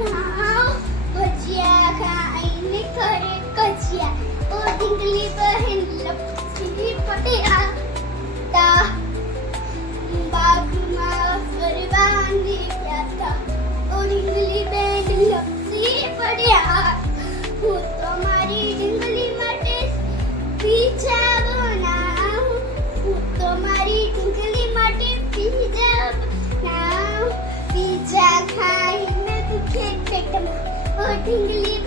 બનાવ ભજીયા ખાઈને કરે કજિયા ઓ ઢીંગલી બહેન લપસી પડ્યા તા બાગમાં ફરવા નીકળ્યા તા ઓ ઢીંગલી બહેન લપસી પડ્યા હું તો મારી ઢીંગલી માટે પીઝા બનાવું હું તો મારી ઢીંગલી માટે પીઝા બનાવું પીઝા ખાઈને દુખે પેટમાં ઓ ઢીંગલી